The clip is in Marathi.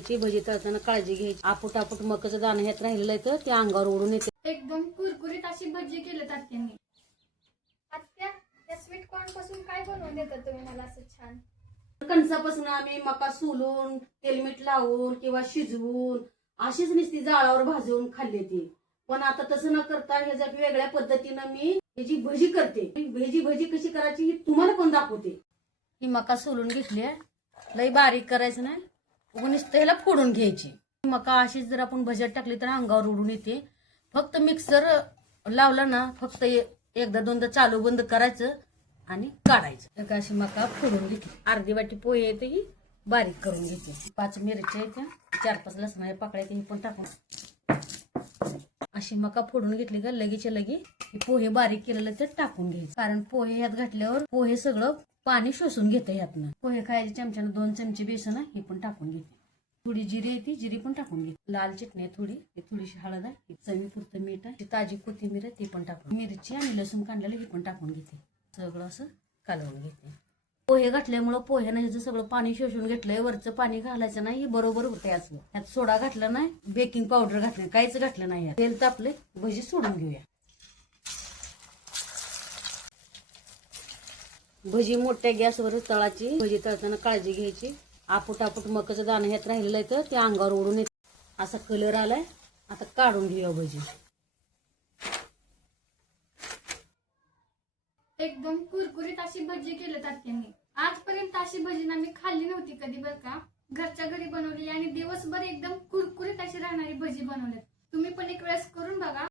त्याची भजी तळताना काळजी घ्यायची. आपूट आपूट मकाचं दाणं ह्यात राहिलेलं आहे तर ते अंगावर ओढून येते. एकदम कुरकुरीत अशी भजी केली आत्याने. आत्या, त्या स्वीट कॉर्न पासून काय बनवून देतात तुम्ही मला असं छान? कणसापासून आम्ही मका सोलून तेलमीठ लावून किंवा शिजवून अशीच नुसती जाळावर भाजून खाल्ली ती. पण आता तसं न करता ह्याच्या वेगळ्या पद्धतीनं मी ह्याची भजी करते. भजी कशी करायची ही तुम्हाला पण दाखवते. ही मका सोलून घेतली आहे, लई बारीक करायचं नाही, नुसतं ह्याला फोडून घ्यायची. मका अशीच जर आपण भज्यात टाकली तर अंगावर उडून येते. फक्त मिक्सर लावला ना, फक्त एकदा दोनदा चालू बंद करायचं आणि काढायचं. एक अशी मका फोडून घेतली. अर्धी वाटी पोहे येते ही बारीक करून घेते. 5 मिरच्या येत्या, 4-5 लसणाच्या पाकळ्या ही पण टाकून अशी मका फोडून घेतली का लगेच्या लगे पोहे बारीक केलेलं ते टाकून घ्यायचं. कारण पोहे ह्यात घातल्यावर पोहे सगळं पाणी शोषून घेते ह्यातनं. पोहे खायच्या चमच्यानं 2 चमचे बेसन हे पण टाकून घेते. थोडी जिरी आहे ती जिरी पण टाकून घेते. लाल चटणी आहे थोडीशी हळद आहे, चवीपुरतं मीठ आहे, ताजी कोथिंबीर आहे ती पण टाकून, मिरची आणि लसूण काढलेलं हे पण टाकून घेते. सगळं असं कालवून घेते. पोहे घातल्यामुळं पोह्यानं ह्याचं सगळं पाणी शोषून घेतलंय. वरचं पाणी घालायचं नाही, हे बरोबर होतंय. असं त्यात सोडा घातला नाही, बेकिंग पावडर घातलं, काहीच घातलं नाही. तेल तापले, भजी सोडून घेऊया. भजी मोठ्या गॅसवर तळाची. भजी तळताना काळजी घ्यायची. आपूट आपूट मकाचं दाणं ह्यात राहिलेलं आहे तर ते अंगावर ओढून येते. असा कलर आलाय, आता काढून घेऊया भजी. एकदम कुरकुरीत अशी भजी केली आत्याने. आजपर्यंत अशी भजी ना मी खाल्ली नव्हती कधी बरं का. घरच्या घरी बनवलेली आणि दिवसभर एकदम कुरकुरीत अशी राहणारी भजी बनवली. तुम्ही पण एक वेळेस करून बघा.